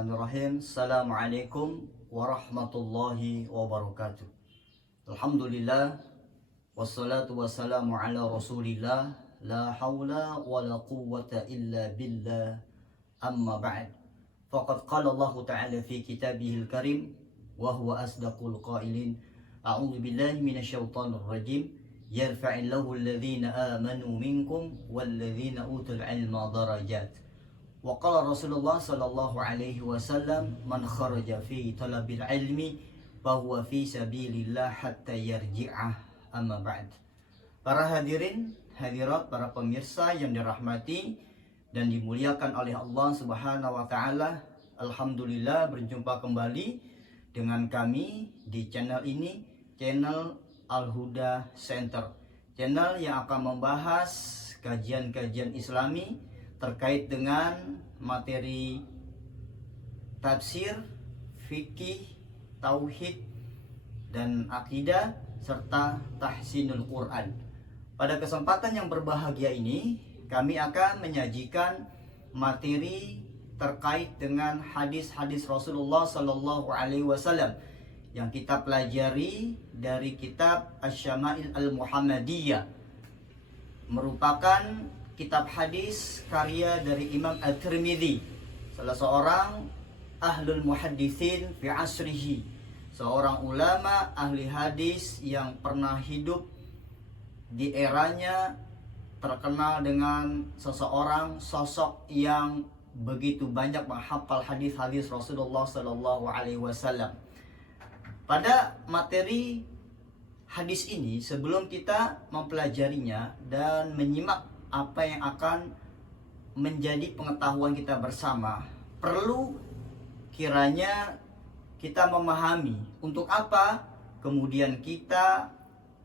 Bismillahirrahmanirrahim. Assalamualaikum warahmatullahi wabarakatuh. Alhamdulillah, wassalatu wassalamu ala rasulillah, la hawla wa la quwwata illa billah, amma ba'd. Faqad qala Allah ta'ala fi kitabihil karim, wa huwa asdaqul qailin. A'udzu billahi minasyaitonir rajim. Yarfa'illahu alladhina amanu minkum walladhina utul ilma darajat. Wa qala Rasulullah sallallahu alaihi wasallam, man kharaja fi talabil ilmi fahuwa fi sabilillah hatta yarji'ah, amma ba'd. Para hadirin, hadirat, para pemirsa yang dirahmati dan dimuliakan oleh Allah Subhanahu wa taala, alhamdulillah berjumpa kembali dengan kami di channel ini, channel Al-Huda Center. Channel yang akan membahas kajian-kajian Islami terkait dengan materi tafsir, fikih, tauhid, dan akidah, serta tahsinul Quran. Pada kesempatan yang berbahagia ini, kami akan menyajikan materi terkait dengan hadis-hadis Rasulullah Sallallahu Alaihi Wasallam yang kita pelajari dari kitab Asy-Syama'il Al-Muhammadiyah, merupakan kitab hadis karya dari Imam At-Tirmidzi, salah seorang ahlul muhadditsin fi asrihi, seorang ulama ahli hadis yang pernah hidup di eranya, terkenal dengan seseorang sosok yang begitu banyak menghafal hadis-hadis Rasulullah Sallallahu Alaihi Wasallam. Pada materi hadis ini, sebelum kita mempelajarinya dan menyimak apa yang akan menjadi pengetahuan kita bersama, perlu kiranya kita memahami untuk apa kemudian kita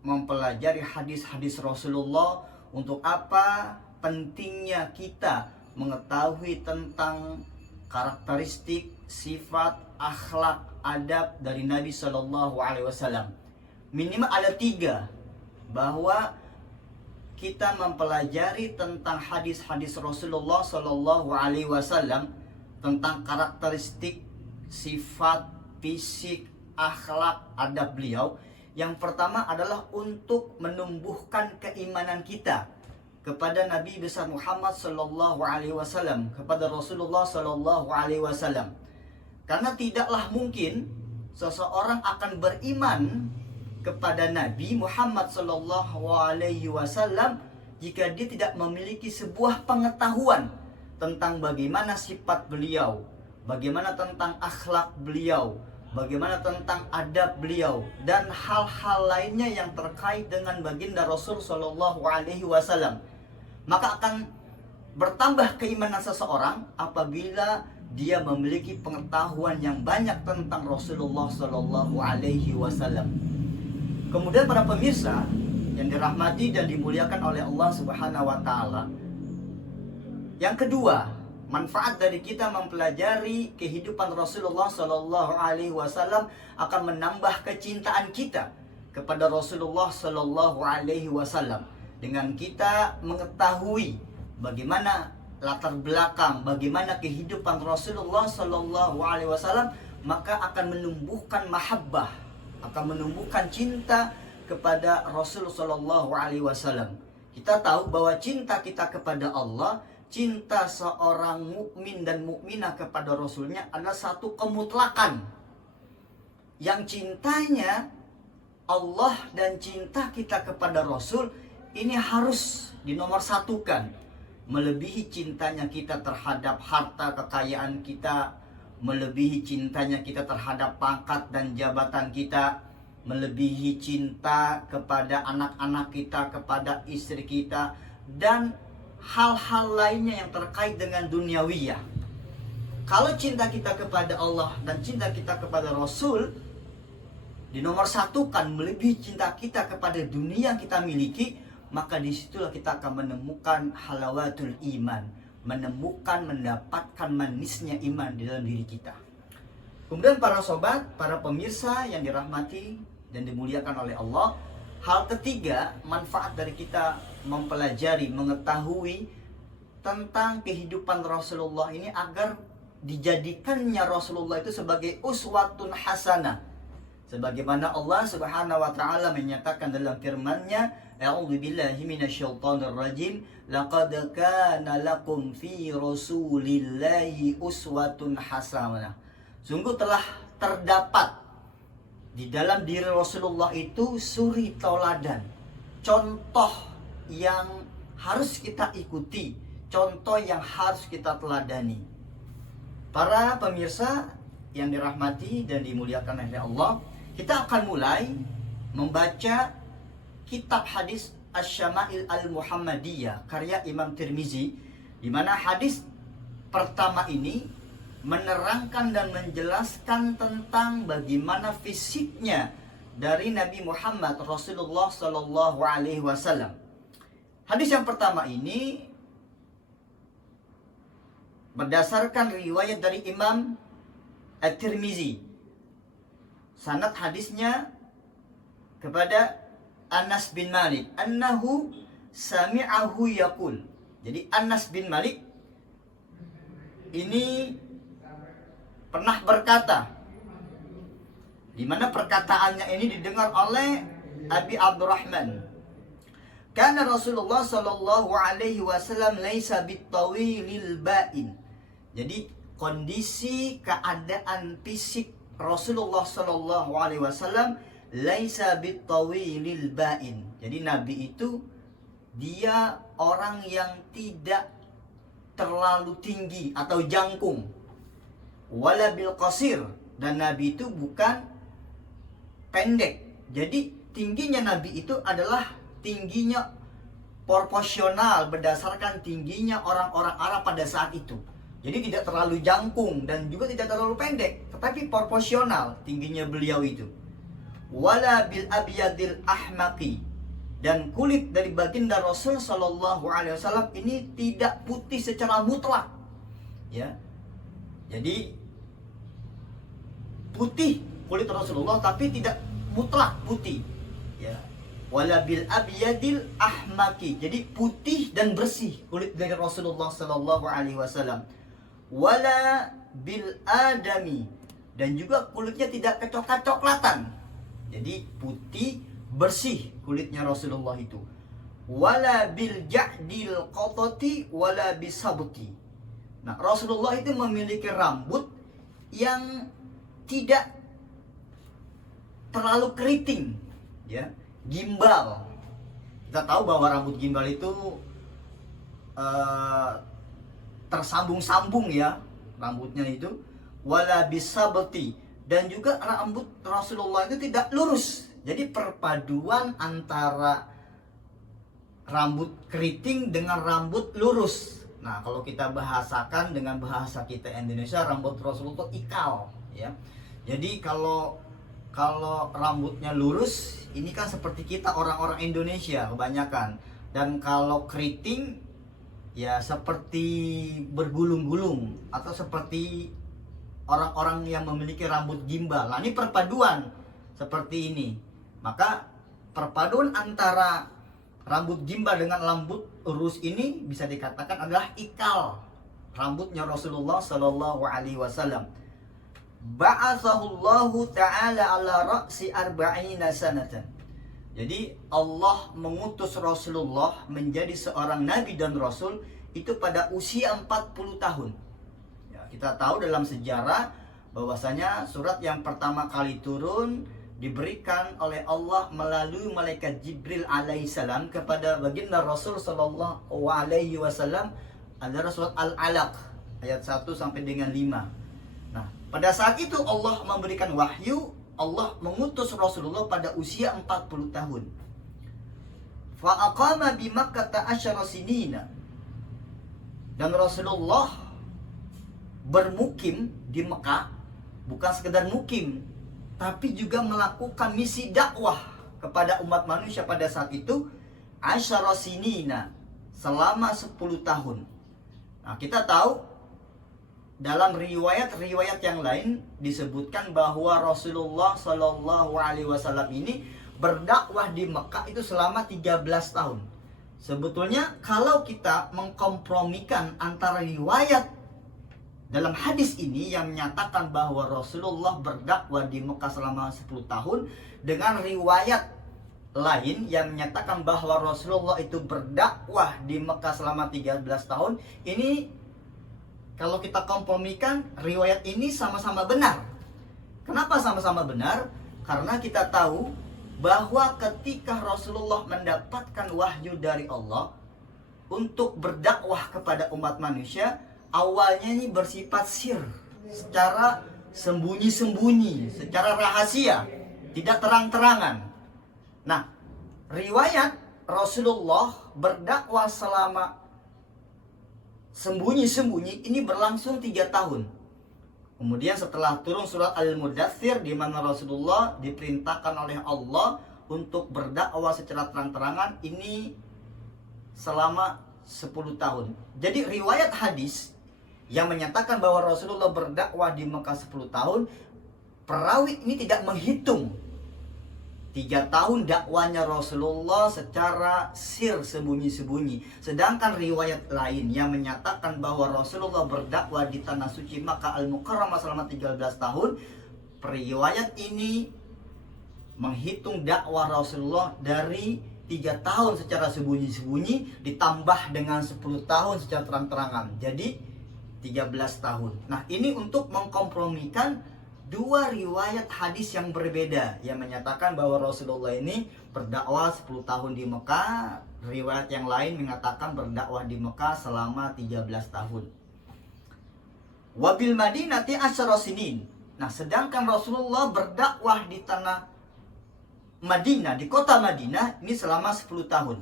mempelajari hadis-hadis Rasulullah, untuk apa pentingnya kita mengetahui tentang karakteristik, sifat, akhlak, adab dari Nabi Shallallahu Alaihi Wasallam. Minimal ada 3, bahwa kita mempelajari tentang hadis-hadis Rasulullah Shallallahu Alaihi Wasallam, tentang karakteristik, sifat, fisik, akhlak, adab beliau. Yang pertama adalah untuk menumbuhkan keimanan kita kepada Nabi besar Muhammad Shallallahu Alaihi Wasallam, kepada Rasulullah Shallallahu Alaihi Wasallam. Karena tidaklah mungkin seseorang akan beriman kepada Nabi Muhammad Sallallahu Alaihi Wasallam jika dia tidak memiliki sebuah pengetahuan tentang bagaimana sifat beliau, bagaimana tentang akhlak beliau, bagaimana tentang adab beliau, dan hal-hal lainnya yang terkait dengan baginda Rasul Sallallahu Alaihi Wasallam. Maka akan bertambah keimanan seseorang apabila dia memiliki pengetahuan yang banyak tentang Rasulullah Sallallahu Alaihi Wasallam. Kemudian para pemirsa yang dirahmati dan dimuliakan oleh Allah Subhanahu wa taala, yang kedua, manfaat dari kita mempelajari kehidupan Rasulullah Sallallahu Alaihi Wasallam akan menambah kecintaan kita kepada Rasulullah Sallallahu Alaihi Wasallam. Dengan kita mengetahui bagaimana latar belakang, bagaimana kehidupan Rasulullah Sallallahu Alaihi Wasallam, maka akan menumbuhkan mahabbah, akan menumbuhkan cinta kepada Rasul Sallallahu Alaihi Wasallam. Kita tahu bahwa cinta kita kepada Allah, cinta seorang mukmin dan mukminah kepada Rasulnya adalah satu kemutlakan. Yang cintanya Allah dan cinta kita kepada Rasul ini harus dinomorsatukan, melebihi cintanya kita terhadap harta kekayaan kita, melebihi cintanya kita terhadap pangkat dan jabatan kita, melebihi cinta kepada anak-anak kita, kepada istri kita, dan hal-hal lainnya yang terkait dengan duniawiyah. Kalau cinta kita kepada Allah dan cinta kita kepada Rasul dinomorsatukan melebihi cinta kita kepada dunia yang kita miliki, maka disitulah kita akan menemukan halawatul iman, mendapatkan manisnya iman di dalam diri kita. Kemudian para sobat, para pemirsa yang dirahmati dan dimuliakan oleh Allah, hal ketiga, manfaat dari kita mempelajari, mengetahui tentang kehidupan Rasulullah ini agar dijadikannya Rasulullah itu sebagai uswatun hasanah. Sebagaimana Allah Subhanahu wa taala menyatakan dalam firman-Nya, A'udzu billahi minasyaitonir rajim, laqad kana lakum fi rasulillahi uswatun hasanah. Sungguh telah terdapat di dalam diri Rasulullah itu suri tauladan, contoh yang harus kita ikuti, contoh yang harus kita teladani. Para pemirsa yang dirahmati dan dimuliakan oleh Allah, kita akan mulai membaca kitab hadis Asy-Syama'il Al-Muhammadiyah karya Imam Tirmizi, di mana hadis pertama ini menerangkan dan menjelaskan tentang bagaimana fisiknya dari Nabi Muhammad Rasulullah Sallallahu Alaihi Wasallam. Hadis yang pertama ini berdasarkan riwayat dari Imam At-Tirmizi. Sanad hadisnya kepada Anas bin Malik, annahu sami'ahu yaqul. Jadi Anas bin Malik ini pernah berkata, di mana perkataannya ini didengar oleh Abi Abdurrahman. Karena Rasulullah sallallahu alaihi wasallam laisa bitawilil ba'in. Jadi kondisi keadaan fisik Rasulullah sallallahu alaihi wasallam laisa bitawilil ba'in. Jadi Nabi itu dia orang yang tidak terlalu tinggi atau jangkung. Wala bil qasir, dan Nabi itu bukan pendek. Jadi tingginya Nabi itu adalah tingginya proporsional berdasarkan tingginya orang-orang Arab pada saat itu. Jadi tidak terlalu jangkung dan juga tidak terlalu pendek, tetapi proporsional tingginya beliau itu. Wala bil abyadil ahmaqi, dan kulit dari baginda Rasul sallallahu alaihi wasallam ini tidak putih secara mutlak. Ya. Jadi putih kulit Rasulullah tapi tidak mutlak putih. Ya. Wala bil abyadil ahmaqi, jadi putih dan bersih kulit dari Rasulullah sallallahu alaihi wasallam. Wala bil adami, dan juga kulitnya tidak kecoklat-coklatan. Jadi putih bersih kulitnya Rasulullah itu. Wala bil ja'dil qatati wala bisabti. Nah, Rasulullah itu memiliki rambut yang tidak terlalu keriting, ya, gimbal. Kita tahu bahwa rambut gimbal itu tersambung-sambung, ya, rambutnya itu. Wala bisabti, dan juga rambut Rasulullah itu tidak lurus. Jadi perpaduan antara rambut keriting dengan rambut lurus. Nah, kalau kita bahasakan dengan bahasa kita Indonesia, rambut Rasulullah itu ikal, ya. Jadi kalau rambutnya lurus, ini kan seperti kita orang-orang Indonesia kebanyakan. Dan kalau keriting, ya seperti bergulung-gulung atau seperti orang-orang yang memiliki rambut gimbal. Nah, ini perpaduan seperti ini. Maka perpaduan antara rambut gimbal dengan rambut lurus ini bisa dikatakan adalah ikal rambutnya Rasulullah Sallallahu Alaihi Wasallam. Ba'athahullahu ta'ala ala ra'si arba'ina sanatan. Jadi Allah mengutus Rasulullah menjadi seorang nabi dan rasul itu pada usia 40 tahun. Ya, kita tahu dalam sejarah bahwasanya surat yang pertama kali turun diberikan oleh Allah melalui malaikat Jibril alaihissalam kepada baginda Rasul sallallahu alaihi wasallam adalah surat Al-Alaq ayat 1 sampai dengan 5. Nah, pada saat itu Allah memberikan wahyu, Allah mengutus Rasulullah pada usia 40 tahun. Fa aqama bi Makkah 10 sinina. Dan Rasulullah bermukim di Mekah, bukan sekedar mukim, tapi juga melakukan misi dakwah kepada umat manusia pada saat itu 10 sinina, selama 10 tahun. Nah, kita tahu dalam riwayat-riwayat yang lain disebutkan bahwa Rasulullah Shallallahu Alaihi Wasallam ini berdakwah di Mekah itu selama 13 tahun. Sebetulnya kalau kita mengkompromikan antara riwayat dalam hadis ini yang menyatakan bahwa Rasulullah berdakwah di Mekah selama 10 tahun, dengan riwayat lain yang menyatakan bahwa Rasulullah itu berdakwah di Mekah selama 13 tahun. Ini kalau kita kompromikan, riwayat ini sama-sama benar. Kenapa sama-sama benar? Karena kita tahu bahwa ketika Rasulullah mendapatkan wahyu dari Allah untuk berdakwah kepada umat manusia, awalnya ini bersifat sir, secara sembunyi-sembunyi, secara rahasia, tidak terang-terangan. Nah, riwayat Rasulullah berdakwah selama sembunyi-sembunyi ini berlangsung 3 tahun. Kemudian setelah turun surat Al-Mudaththir, di mana Rasulullah diperintahkan oleh Allah untuk berdakwah secara terang-terangan, ini selama 10 tahun. Jadi riwayat hadis yang menyatakan bahwa Rasulullah berdakwah di Mekah 10 tahun, perawi ini tidak menghitung 3 tahun dakwanya Rasulullah secara sir, sembunyi-sembunyi. Sedangkan riwayat lain yang menyatakan bahwa Rasulullah berdakwah di tanah suci Makkah Al-Mukarramah selama 13 tahun, riwayat ini menghitung dakwah Rasulullah dari 3 tahun secara sembunyi-sembunyi ditambah dengan 10 tahun secara terang-terangan. Jadi 13 tahun. Nah, ini untuk mengkompromikan dua riwayat hadis yang berbeda yang menyatakan bahwa Rasulullah ini berdakwah 10 tahun di Mekah. Riwayat yang lain mengatakan berdakwah di Mekah selama 13 tahun. Wabil Madinati asyara sinin. Nah, sedangkan Rasulullah berdakwah di tanah Madinah, di kota Madinah ini selama 10 tahun.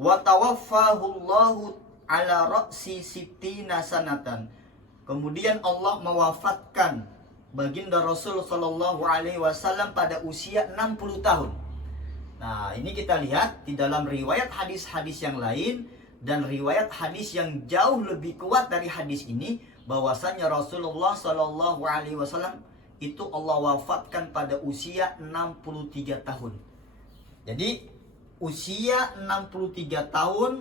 Wa tawaffahu Allahu ala ra'si sittina sanatan. Kemudian Allah mewafatkan baginda Rasul Shallallahu Alaihi Wasallam pada usia 60 tahun. Nah, ini kita lihat di dalam riwayat hadis-hadis yang lain dan riwayat hadis yang jauh lebih kuat dari hadis ini, bahwasanya Rasulullah Shallallahu Alaihi Wasallam itu Allah wafatkan pada usia 63 tahun. Jadi usia 63 tahun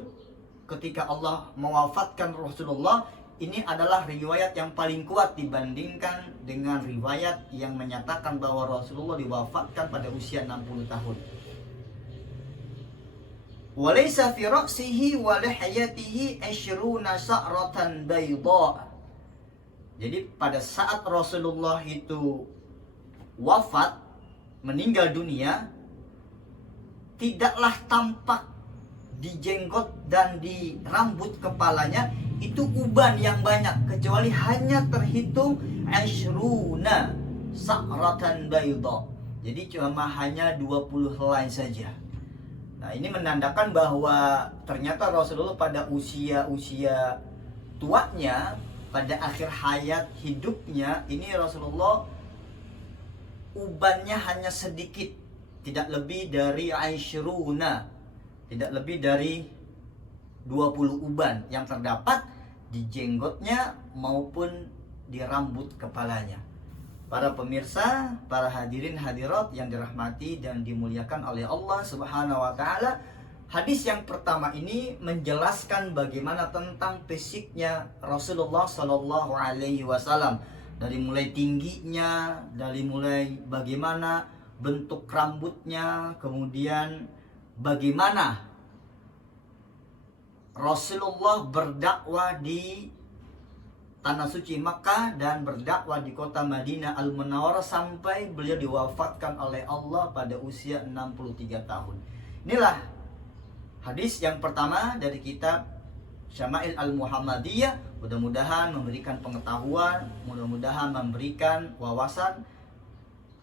ketika Allah mewafatkan Rasulullah, ini adalah riwayat yang paling kuat dibandingkan dengan riwayat yang menyatakan bahwa Rasulullah diwafatkan pada usia 60 tahun. Walaysa fi ra'sihi wa lihiyatihi 20 sa'ratan bayda. Jadi pada saat Rasulullah itu wafat, meninggal dunia, tidaklah tampak di jenggot dan di rambut kepalanya itu uban yang banyak, kecuali hanya terhitung 20 sa'ratan bayda. Jadi cuma hanya 20 helai saja. Nah, ini menandakan bahwa ternyata Rasulullah pada usia tuanya, pada akhir hayat hidupnya, ini Rasulullah ubannya hanya sedikit, tidak lebih dari 20, tidak lebih dari 20 uban yang terdapat di jenggotnya maupun di rambut kepalanya. Para pemirsa, para hadirin hadirat yang dirahmati dan dimuliakan oleh Allah Subhanahu wa taala, hadis yang pertama ini menjelaskan bagaimana tentang fisiknya Rasulullah Shallallahu Alaihi Wasallam, dari mulai tingginya, dari mulai bagaimana bentuk rambutnya, kemudian bagaimana Rasulullah berdakwah di tanah suci Makkah dan berdakwah di kota Madinah Al-Munawwarah sampai beliau diwafatkan oleh Allah pada usia 63 tahun. Inilah hadis yang pertama dari kitab Syama'il Al-Muhammadiyah. Mudah-mudahan memberikan pengetahuan, mudah-mudahan memberikan wawasan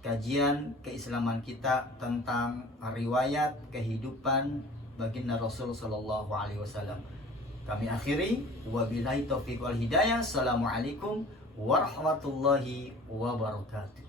kajian keislaman kita tentang riwayat kehidupan baginda Rasul Sallallahu Alaihi Wasallam. Kami akhiri, wabillahi taufiq wal hidayah. Assalamualaikum warahmatullahi wabarakatuh.